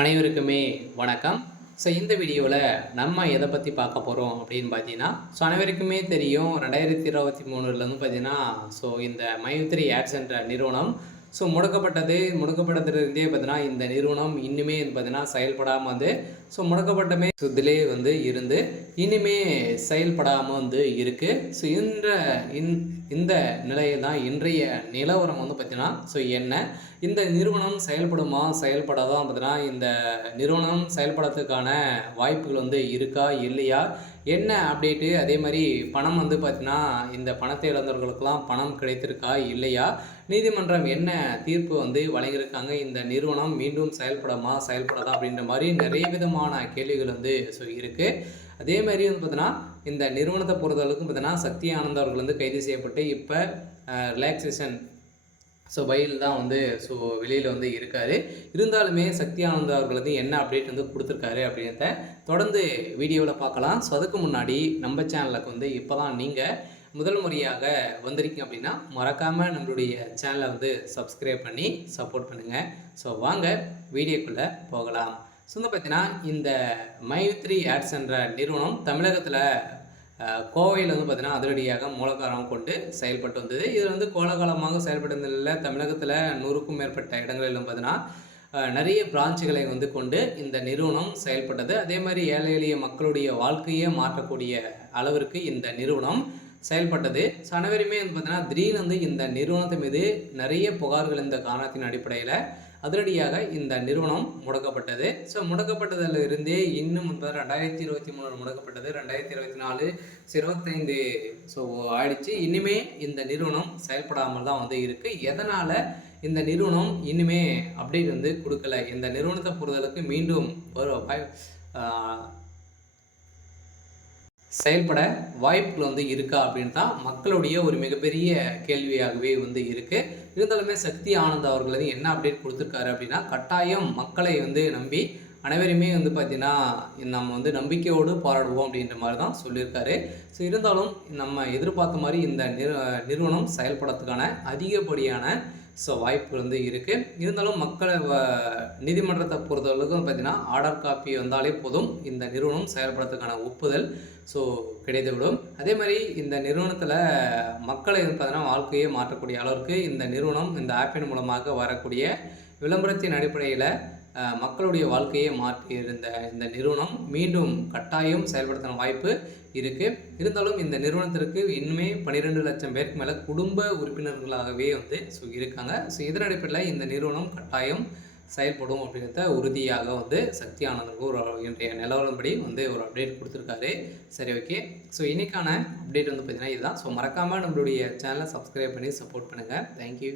அனைவருக்குமே வணக்கம். இந்த வீடியோவில் நம்ம எதை பற்றி பார்க்க போகிறோம் அப்படின்னு பார்த்தீங்கன்னா, அனைவருக்குமே தெரியும் 2023லேருந்து பார்த்தீங்கன்னா, இந்த மைத்ரி ஆட்ஸ் என்ற நிறுவனம் முடக்கப்பட்டதுலேருந்தே பார்த்தீங்கன்னா, இந்த நிறுவனம் இன்னுமே பார்த்தீங்கன்னா செயல்படாமல் வந்து முடக்கப்பட்டமே இதிலே வந்து இருந்து இன்னுமே செயல்படாமல் வந்து இருக்குது. இந்த நிலையில் தான் இன்றைய நிலவரம் வந்து பார்த்தீங்கன்னா என்ன இந்த நிறுவனம் செயல்படுமா செயல்படாதான் பார்த்தீங்கன்னா இந்த நிறுவனம் செயல்படுறதுக்கான வாய்ப்புகள் வந்து இருக்கா இல்லையா, என்ன அப்டேட்டு, அதே மாதிரி பணம் வந்து பார்த்தீங்கன்னா இந்த பணத்தை இழந்தவர்களுக்கெல்லாம் பணம் கிடைத்திருக்கா இல்லையா, நீதிமன்றம் என்ன தீர்ப்பு வந்து வழங்கியிருக்காங்க, இந்த நிறுவனம் மீண்டும் செயல்படாதா அப்படின்ற மாதிரி நிறைய விதமான கேள்விகள் வந்து இருக்குது. அதே மாதிரி வந்து பார்த்தீங்கன்னா இந்த நிறுவனத்தை பொறுத்தளவுக்கு பார்த்தீங்கன்னா சக்தி ஆனந்த் அவர்கள் வந்து கைது செய்யப்பட்டு இப்போ ரிலாக்ஸேஷன் பயில் தான் வந்து வெளியில் வந்து இருக்கார். இருந்தாலுமே சக்தி ஆனந்த் அவர்கள் வந்து என்ன அப்டேட் வந்து கொடுத்துருக்காரு அப்படின்றத தொடர்ந்து வீடியோவில் பார்க்கலாம். அதுக்கு முன்னாடி நம்ம சேனலுக்கு வந்து இப்போ தான் நீங்கள் முதல் முறையாக வந்திருக்கீங்க அப்படின்னா மறக்காமல் நம்மளுடைய சேனலை வந்து சப்ஸ்கிரைப் பண்ணி சப்போர்ட் பண்ணுங்கள். வாங்க வீடியோக்குள்ளே போகலாம். வந்து பார்த்தீங்கன்னா இந்த மைத்ரி ஆட்ஸ் என்ற நிறுவனம் தமிழகத்தில் கோவையில் வந்து பார்த்தீங்கன்னா அதிரடியாக மூலக்காரம் கொண்டு செயல்பட்டு வந்தது. இதில் வந்து கோலாகலமாக செயல்பட்டு வந்ததில் தமிழகத்தில் 100க்கும் மேற்பட்ட இடங்களிலும் பார்த்தீங்கன்னா நிறைய பிரான்ச்சுகளை வந்து கொண்டு இந்த நிறுவனம் செயல்பட்டது. அதே மாதிரி ஏழை எளிய மக்களுடைய வாழ்க்கையை மாற்றக்கூடிய அளவிற்கு இந்த நிறுவனம் செயல்பட்டது. அனைவருமே வந்து பார்த்தீங்கன்னா திடீர்னு வந்து இந்த நிறுவனத்து மீது நிறைய புகார்கள் இந்த காரணத்தின் அடிப்படையில் அதிரடியாக இந்த நிறுவனம் முடக்கப்பட்டது. முடக்கப்பட்டதில் இருந்தே இன்னும் 2023 முடக்கப்பட்டது, 2024 25 ஆயிடுச்சு. இனிமே இந்த நிறுவனம் செயல்படாமல் தான் வந்து இருக்குது. எதனால் இந்த நிறுவனம் இனிமே அப்டேட் வந்து கொடுக்கல, இந்த நிறுவனத்தை பொறுத்தளவுக்கு மீண்டும் செயல்பட வாய்ப்புகள் வந்து இருக்கா அப்படின்னு தான் மக்களுடைய ஒரு மிகப்பெரிய கேள்வியாகவே வந்து இருக்குது. இருந்தாலுமே சக்தி ஆனந்த் அவர்கள் வந்து என்ன அப்டேட் கொடுத்துருக்காரு அப்படின்னா, கட்டாயம் மக்களை வந்து நம்பி அனைவருமே வந்து பார்த்திங்கன்னா நம்ம வந்து நம்பிக்கையோடு போராடுவோம் அப்படின்ற மாதிரி தான் சொல்லியிருக்காரு. இருந்தாலும் நம்ம எதிர்பார்த்த மாதிரி இந்த நிறுவனம் செயல்படுறதுக்கான அதிகப்படியான வாய்ப்புகள் வந்து இருக்குது. இருந்தாலும் மக்களை நீதிமன்றத்தை பொறுத்தளவுக்கு பார்த்திங்கன்னா ஆர்டர் காப்பி வந்தாலே போதும் இந்த நிறுவனம் செயல்படுறதுக்கான ஒப்புதல் கிடைத்துவிடும். அதே மாதிரி இந்த நிறுவனத்தில் மக்களை பார்த்தீங்கன்னா வாழ்க்கையை மாற்றக்கூடிய அளவிற்கு இந்த நிறுவனம் இந்த ஆப்பின் மூலமாக வரக்கூடிய விளம்பரத்தின் அடிப்படையில் மக்களுடைய வாழ்க்கையை மாற்றி இருந்த இந்த நிறுவனம் மீண்டும் கட்டாயம் செயல்படுத்தின வாய்ப்பு இருக்குது. இருந்தாலும் இந்த நிறுவனத்திற்கு இன்னுமே 12 லட்சம் பேருக்கு மேலே குடும்ப உறுப்பினர்களாகவே வந்து இருக்காங்க. இதன் அடிப்படையில் இந்த நிறுவனம் கட்டாயம் செயல்படும் அப்படின்றத உறுதியாக வந்து சக்தி ஆனந்தருக்கு ஒரு இன்றைய நிலவரப்படி வந்து ஒரு அப்டேட் கொடுத்துருக்காரு. சரி, ஓகே. இன்றைக்கான அப்டேட் வந்து பார்த்திங்கன்னா இதுதான். மறக்காமல் நம்மளுடைய சேனலை சப்ஸ்கிரைப் பண்ணி சப்போர்ட் பண்ணுங்கள். தேங்க்யூ.